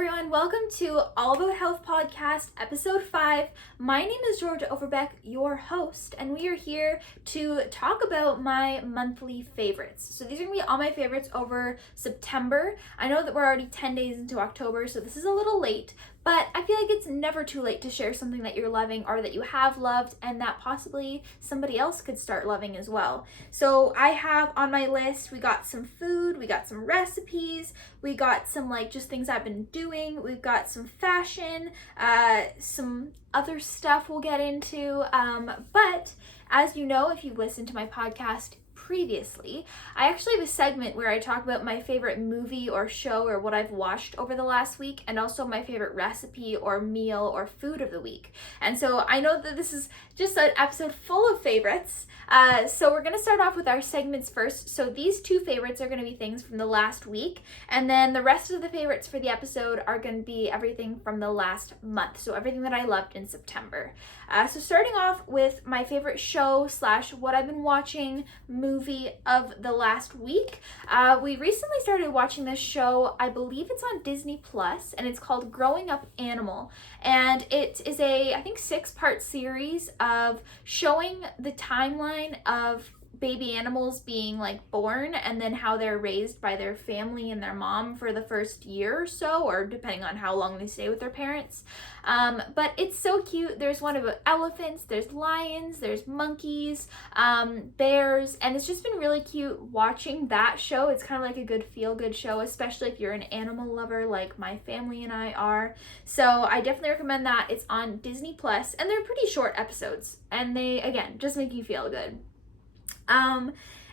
everyone, welcome to All About Health Podcast, episode 5. My name is Georgia Overbeck, your host, and we are here to talk about my monthly favorites. So these are going to be all my favorites over September. I know that we're already 10 days into October, so this is a little late, but I feel like it's never too late to share something that you're loving or that you have loved and that possibly somebody else could start loving as well. So I have on my list, we got some food, we got some recipes, we got some just things I've been doing, we've got some fashion, some other stuff we'll get into, but as you know, if you've listened to my podcast previously, I actually have a segment where I talk about my favorite movie or show or what I've watched over the last week, and also my favorite recipe or meal or food of the week. And so I know that this is just an episode full of favorites. So we're going to start off with our segments first. So these two favorites are going to be things from the last week, and then the rest of the favorites for the episode are going to be everything from the last month. So everything that I loved in September. So starting off with my favorite show / what I've been watching, movie of the last week. We recently started watching this show. I believe it's on Disney Plus, and it's called Growing Up Animal. And it is a, I think, 6-part series of showing the timeline of baby animals being born and then how they're raised by their family and their mom for the first year or so, or depending on how long they stay with their parents. But it's so cute. There's one about elephants, there's lions, there's monkeys, bears, and it's just been really cute watching that show. It's kind of like a good feel-good show, especially if you're an animal lover like my family and I are. So I definitely recommend that. It's on Disney Plus, and they're pretty short episodes, and they, again, just make you feel good.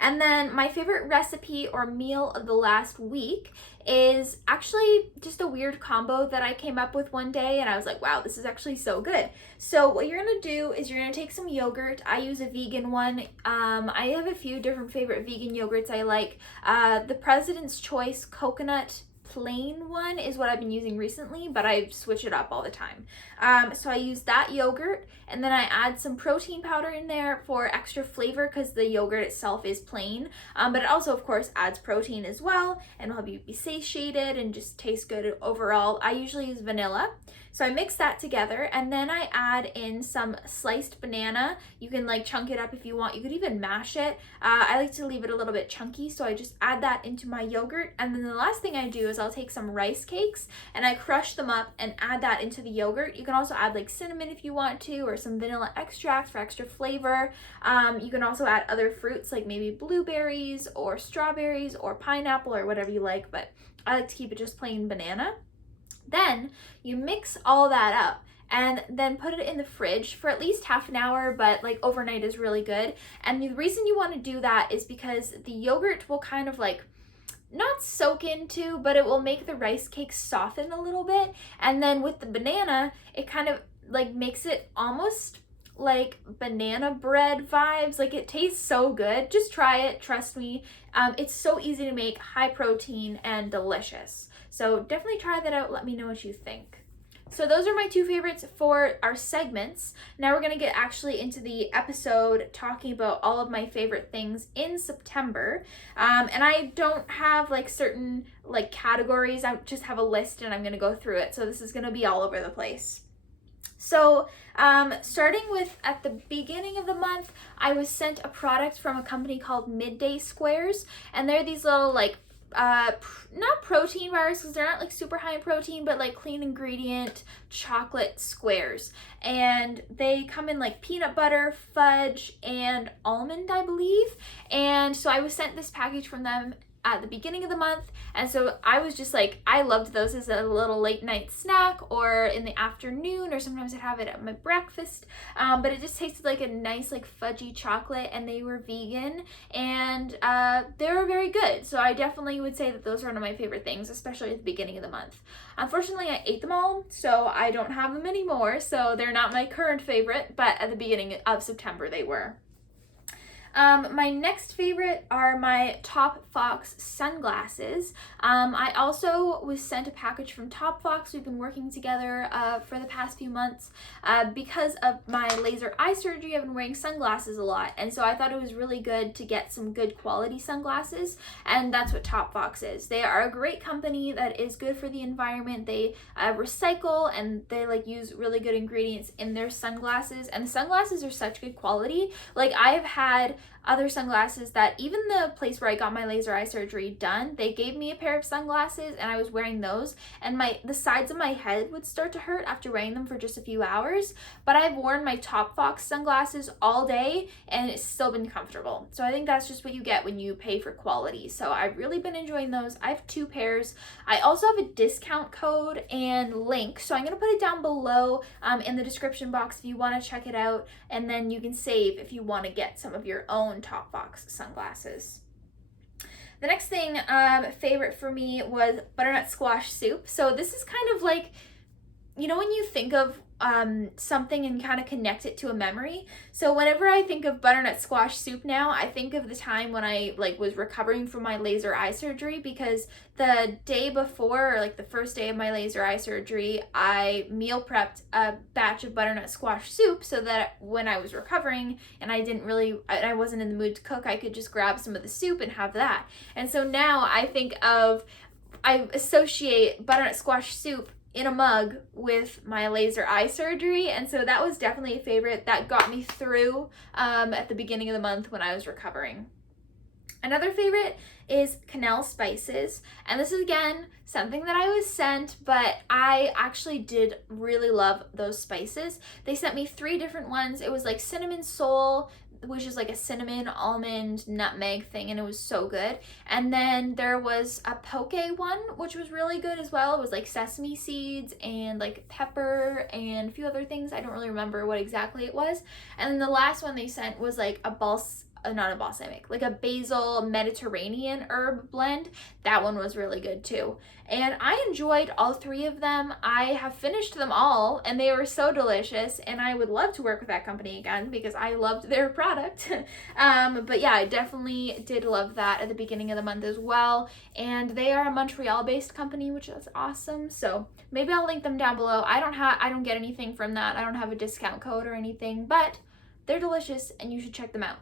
And then my favorite recipe or meal of the last week is actually just a weird combo that I came up with one day, and I was like, wow, this is actually so good. So what you're going to do is you're going to take some yogurt. I use a vegan one. I have a few different favorite vegan yogurts I like. The President's Choice coconut plain one is what I've been using recently, but I switch it up all the time. So I use that yogurt, and then I add some protein powder in there for extra flavor because the yogurt itself is plain, but it also of course adds protein as well and will help you be satiated and just taste good overall. I usually use vanilla. So I mix that together, and then I add in some sliced banana. You can chunk it up if you want. You could even mash it. I like to leave it a little bit chunky, so I just add that into my yogurt. And then the last thing I do is I'll take some rice cakes and I crush them up and add that into the yogurt. You can also add cinnamon if you want to, or some vanilla extract for extra flavor. You can also add other fruits like maybe blueberries or strawberries or pineapple or whatever you like, but I like to keep it just plain banana. Then you mix all that up and then put it in the fridge for at least half an hour, but overnight is really good. And the reason you want to do that is because the yogurt will kind of not soak into, but it will make the rice cake soften a little bit. And then with the banana, it kind of makes it almost like banana bread vibes. It tastes so good. Just try it, trust me. It's so easy to make, high protein and delicious. So definitely try that out. Let me know what you think. So those are my two favorites for our segments. Now we're going to get actually into the episode talking about all of my favorite things in September. And I don't have certain categories. I just have a list and I'm going to go through it. So this is going to be all over the place. So starting with at the beginning of the month, I was sent a product from a company called Midday Squares, and they're these little not protein bars because they're not super high in protein, but clean ingredient chocolate squares, and they come in peanut butter, fudge, and almond, I believe. And so I was sent this package from them at the beginning of the month, and so I was just I loved those as a little late night snack or in the afternoon, or sometimes I'd have it at my breakfast, but it just tasted like a nice fudgy chocolate, and they were vegan, and they were very good. So I definitely would say that those are one of my favorite things, especially at the beginning of the month. Unfortunately, I ate them all, so I don't have them anymore, so they're not my current favorite, but at the beginning of September they were. My next favorite are my Top Fox sunglasses. I also was sent a package from Top Fox. We've been working together for the past few months. Because of my laser eye surgery, I've been wearing sunglasses a lot, and so I thought it was really good to get some good quality sunglasses, and that's what Top Fox is. They are a great company that is good for the environment. They recycle, and they like use really good ingredients in their sunglasses, and the sunglasses are such good quality. Like, I've had other sunglasses that even the place where I got my laser eye surgery done, they gave me a pair of sunglasses and I was wearing those, and the sides of my head would start to hurt after wearing them for just a few hours. But I've worn my Top Fox sunglasses all day and it's still been comfortable. So I think that's just what you get when you pay for quality. So I've really been enjoying those. I have 2 pairs. I also have a discount code and link, so I'm going to put it down below in the description box if you want to check it out, and then you can save if you want to get some of your own Top Fox sunglasses. The next thing, favorite for me, was butternut squash soup. So this is kind of like, you know, when you think of something and kind of connect it to a memory. So whenever I think of butternut squash soup now, I think of the time when I was recovering from my laser eye surgery, because the day before, or like the first day of my laser eye surgery, I meal prepped a batch of butternut squash soup so that when I was recovering and I wasn't in the mood to cook, I could just grab some of the soup and have that. And so now I associate butternut squash soup in a mug with my laser eye surgery, and so that was definitely a favorite that got me through at the beginning of the month when I was recovering. Another favorite is Kanel spices, and this is again something that I was sent, but I actually did really love those spices. They sent me 3 different ones. It was like cinnamon sol, which is like a cinnamon, almond, nutmeg thing, and it was so good. And then there was a poke one, which was really good as well. It was like sesame seeds and like pepper and a few other things. I don't really remember what exactly it was. And then the last one they sent was like not a balsamic, like a basil Mediterranean herb blend. That one was really good too. And I enjoyed all 3 of them. I have finished them all and they were so delicious, and I would love to work with that company again because I loved their product. But yeah, I definitely did love that at the beginning of the month as well. And they are a Montreal based company, which is awesome. So maybe I'll link them down below. I don't get anything from that. I don't have a discount code or anything, but they're delicious and you should check them out.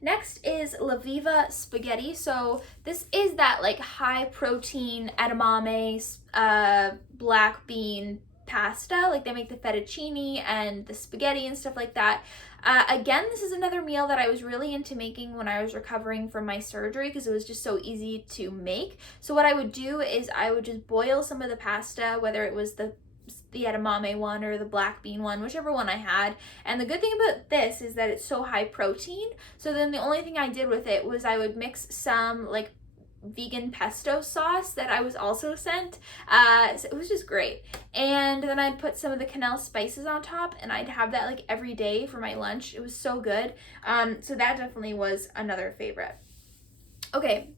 Next is Viva spaghetti. So this is that like high protein edamame black bean pasta. Like they make the fettuccine and the spaghetti and stuff like that. Again, this is another meal that I was really into making when I was recovering from my surgery because it was just so easy to make. So what I would do is I would just boil some of the pasta, whether it was the edamame one or the black bean one, whichever one I had. And the good thing about this is that it's so high protein. So then the only thing I did with it was I would mix some like vegan pesto sauce that I was also sent. So it was just great. And then I'd put some of the Kanel spices on top, and I'd have that like every day for my lunch. It was so good. So that definitely was another favorite. Okay.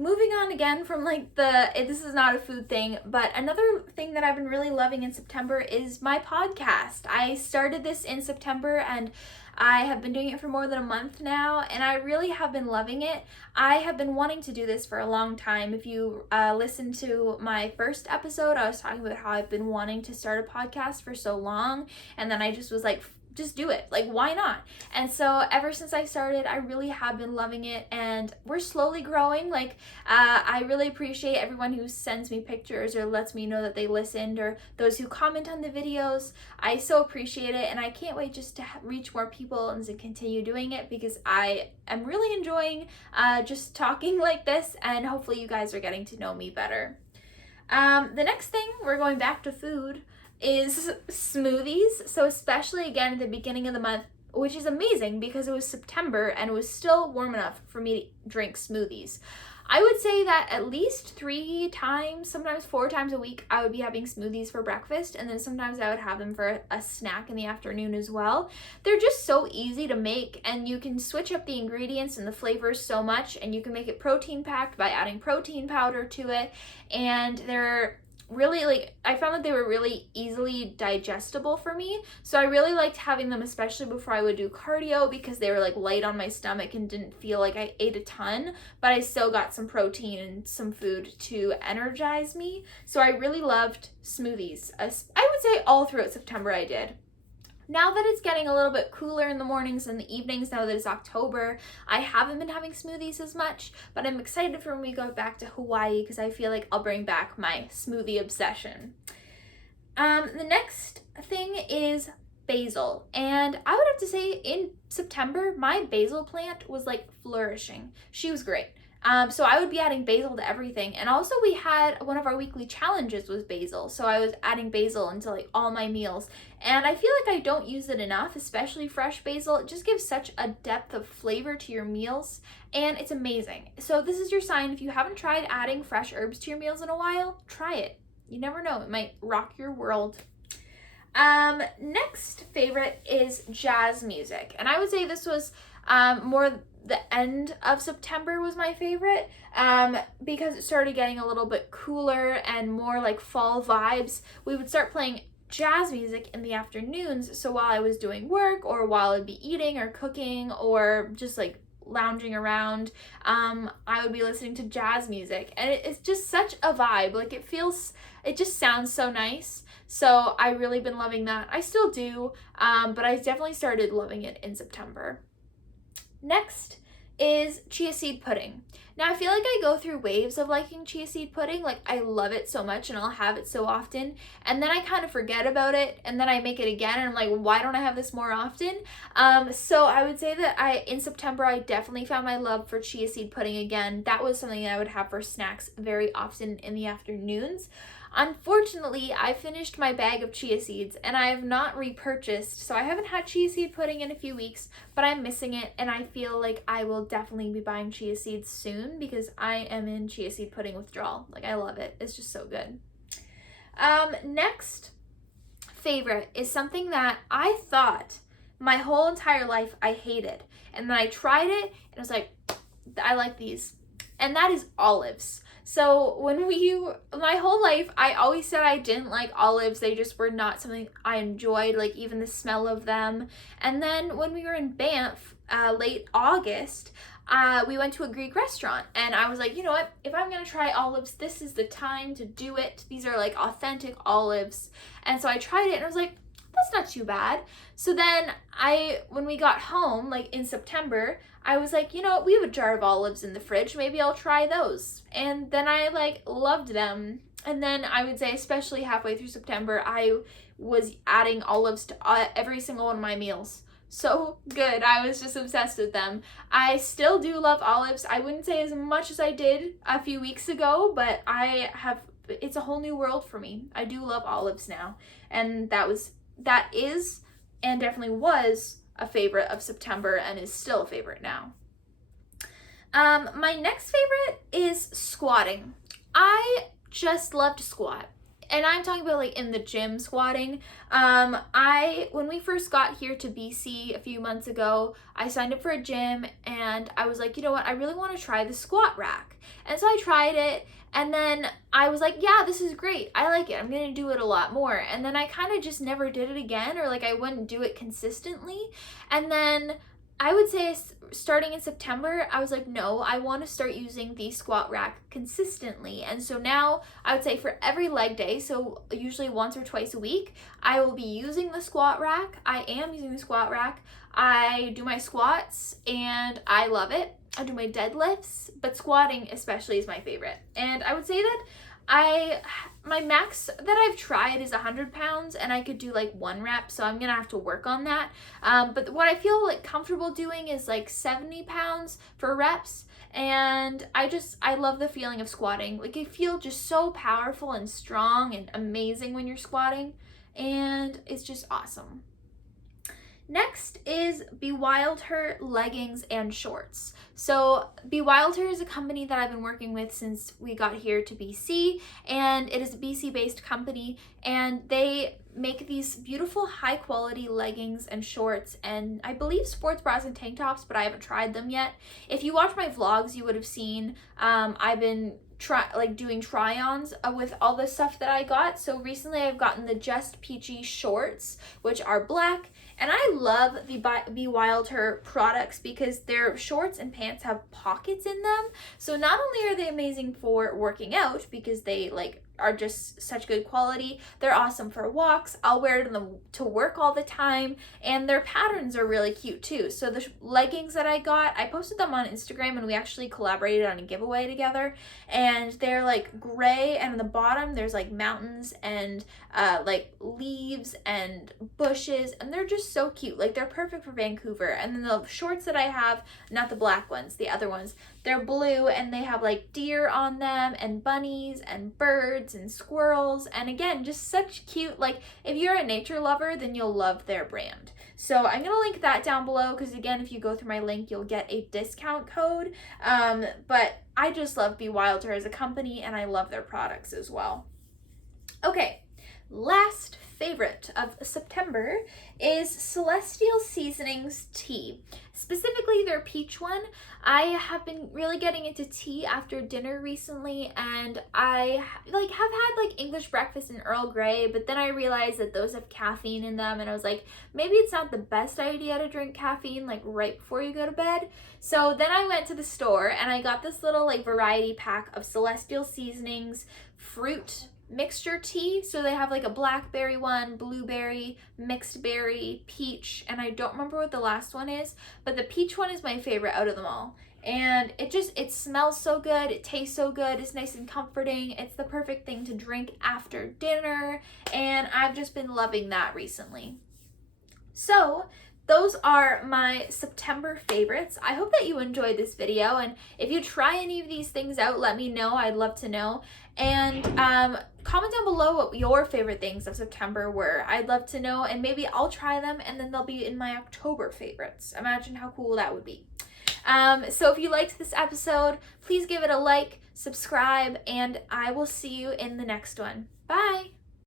Moving on again from this is not a food thing, but another thing that I've been really loving in September is my podcast. I started this in September and I have been doing it for more than a month now, and I really have been loving it. I have been wanting to do this for a long time. If you listened to my first episode, I was talking about how I've been wanting to start a podcast for so long, and then I just was like, just do it. Like, why not? And so ever since I started, I really have been loving it, and we're slowly growing. Like, I really appreciate everyone who sends me pictures or lets me know that they listened, or those who comment on the videos. I so appreciate it, and I can't wait just to reach more people and to continue doing it because I am really enjoying just talking like this, and hopefully you guys are getting to know me better. The next thing, we're going back to food, is smoothies. So especially again at the beginning of the month, which is amazing because it was September and it was still warm enough for me to drink smoothies. I would say that at least 3 times, sometimes 4 times a week, I would be having smoothies for breakfast, and then sometimes I would have them for a snack in the afternoon as well. They're just so easy to make, and you can switch up the ingredients and the flavors so much, and you can make it protein packed by adding protein powder to it, and they're really, like, I found that they were really easily digestible for me. So I really liked having them, especially before I would do cardio, because they were like light on my stomach and didn't feel like I ate a ton, but I still got some protein and some food to energize me. So I really loved smoothies. I would say all throughout September I did. Now that it's getting a little bit cooler in the mornings and the evenings, now that it's October, I haven't been having smoothies as much, but I'm excited for when we go back to Hawaii because I feel like I'll bring back my smoothie obsession. The next thing is basil, and I would have to say in September, my basil plant was like flourishing. She was great. So I would be adding basil to everything. And also we had one of our weekly challenges was basil. So I was adding basil into like all my meals. And I feel like I don't use it enough, especially fresh basil. It just gives such a depth of flavor to your meals and it's amazing. So this is your sign. If you haven't tried adding fresh herbs to your meals in a while, try it. You never know, it might rock your world. Next favorite is jazz music. And I would say this was more the end of September was my favorite because it started getting a little bit cooler and more like fall vibes. We would start playing jazz music in the afternoons, so while I was doing work or while I'd be eating or cooking or just like lounging around, I would be listening to jazz music, and it's just such a vibe. Like it just sounds so nice. So I really been loving that. I still do, but I definitely started loving it in September. Next is chia seed pudding. Now I feel like I go through waves of liking chia seed pudding. Like I love it so much and I'll have it so often, and then I kind of forget about it, and then I make it again and I'm like, why don't I have this more often? So I would say that in September I definitely found my love for chia seed pudding again. That was something that I would have for snacks very often in the afternoons. Unfortunately, I finished my bag of chia seeds and I have not repurchased, so I haven't had chia seed pudding in a few weeks, but I'm missing it and I feel like I will definitely be buying chia seeds soon because I am in chia seed pudding withdrawal. Like I love it. It's just so good. Next favorite is something that I thought my whole entire life I hated, and then I tried it and I was like, I like these, and that is olives. So my whole life, I always said I didn't like olives. They just were not something I enjoyed, like even the smell of them. And then when we were in Banff, late August, we went to a Greek restaurant and I was like, you know what, if I'm gonna try olives, this is the time to do it. These are like authentic olives. And so I tried it and I was like, that's not too bad. So then when we got home, like in September, I was like, you know, we have a jar of olives in the fridge. Maybe I'll try those. And then I like loved them. And then I would say, especially halfway through September, I was adding olives to every single one of my meals. So good. I was just obsessed with them. I still do love olives. I wouldn't say as much as I did a few weeks ago, but it's a whole new world for me. I do love olives now. And that is and definitely was a favorite of September and is still a favorite now. My next favorite is squatting. I just love to squat. And I'm talking about like in the gym squatting. When we first got here to BC a few months ago, I signed up for a gym and I was like, you know what, I really want to try the squat rack. And so I tried it and then I was like, yeah, this is great. I like it. I'm going to do it a lot more. And then I kind of just never did it again, or like I wouldn't do it consistently. And then I would say starting in September, I was like, no, I want to start using the squat rack consistently. And so now I would say for every leg day, so usually once or twice a week, I will be using the squat rack. I am using the squat rack. I do my squats and I love it. I do my deadlifts, but squatting especially is my favorite. And I would say that my max that I've tried is 100 pounds and I could do like 1 rep, so I'm gonna have to work on that. But what I feel like comfortable doing is like 70 pounds for reps. And I love the feeling of squatting. Like I feel just so powerful and strong and amazing when you're squatting, and it's just awesome. Next is Bewilder leggings and shorts. So Bewilder is a company that I've been working with since we got here to BC, and it is a BC-based company, and they make these beautiful high quality leggings and shorts, and I believe sports bras and tank tops, but I haven't tried them yet. If you watch my vlogs, you would have seen I've been doing try-ons with all the stuff that I got. So recently I've gotten the Just Peachy shorts, which are black, and I love the Bewilder products because their shorts and pants have pockets in them. So not only are they amazing for working out because they are just such good quality, they're awesome for walks. I'll wear them to work all the time, and their patterns are really cute too. So the leggings that I got, I posted them on Instagram, and we actually collaborated on a giveaway together, and they're like gray, and on the bottom there's like mountains and like leaves and bushes, and they're just so cute. Like, they're perfect for Vancouver. And then the shorts that I have, not the black ones, the other ones, they're blue, and they have like deer on them and bunnies and birds and squirrels, and again, just such cute. Like, if you're a nature lover, then you'll love their brand. So I'm gonna link that down below, because again, if you go through my link, you'll get a discount code. But I just love Bewilder as a company, and I love their products as well. Okay, last favorite of September is Celestial Seasonings tea, specifically their peach one. I have been really getting into tea after dinner recently, and I have had English breakfast and Earl Grey, but then I realized that those have caffeine in them, and I was like, maybe it's not the best idea to drink caffeine right before you go to bed. So then I went to the store and I got this little variety pack of Celestial Seasonings fruit mixture tea. So they have a blackberry one, blueberry, mixed berry, peach, and I don't remember what the last one is, but the peach one is my favorite out of them all. And it smells so good, it tastes so good, it's nice and comforting. It's the perfect thing to drink after dinner, and I've just been loving that recently. So those are my September favorites. I hope that you enjoyed this video, and if you try any of these things out, let me know. I'd love to know. And comment down below what your favorite things of September were. I'd love to know, and maybe I'll try them, and then they'll be in my October favorites. Imagine how cool that would be. So if you liked this episode, please give it a like, subscribe, and I will see you in the next one. Bye!